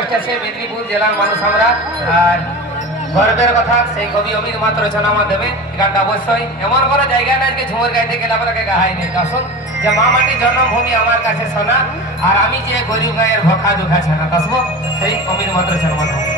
request আছে মেদিনীপুর জেলার মানুষ আমরা আর গর্বের কথা সেই কবি অমিত মাত্র রচনা আমার দেবে গানটা অবশ্যই এমন কোনো জায়গা নাই যে ঝুমুর গাইতে গেলে আপনাকে গাহাই নেই আসুন যে মা মাটির জন্মভূমি আমার কাছে শোনা আর আমি যে গরিব গায়ের ভখা দুঃখা ছানা আসবো সেই অমিত মাত্র রচনা